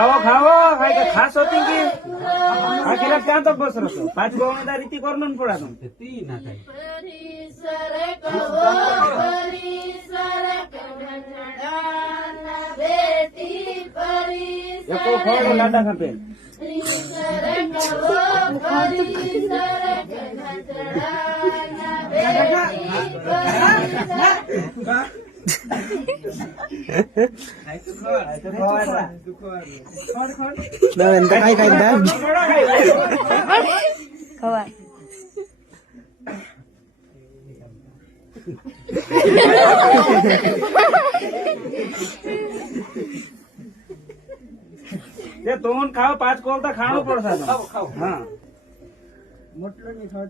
खाओ खाओ काय का खास होती की आखिर क्या तो बस रहो 5 गोवणी रीती करून पडा तुम ती ना काय एको खोड लाटा खपे ఎంత काय काय खवा ते दोन खाओ 5 कोल तर खाणं पडसा खाऊ खाऊ हा म्हटलं नाही खात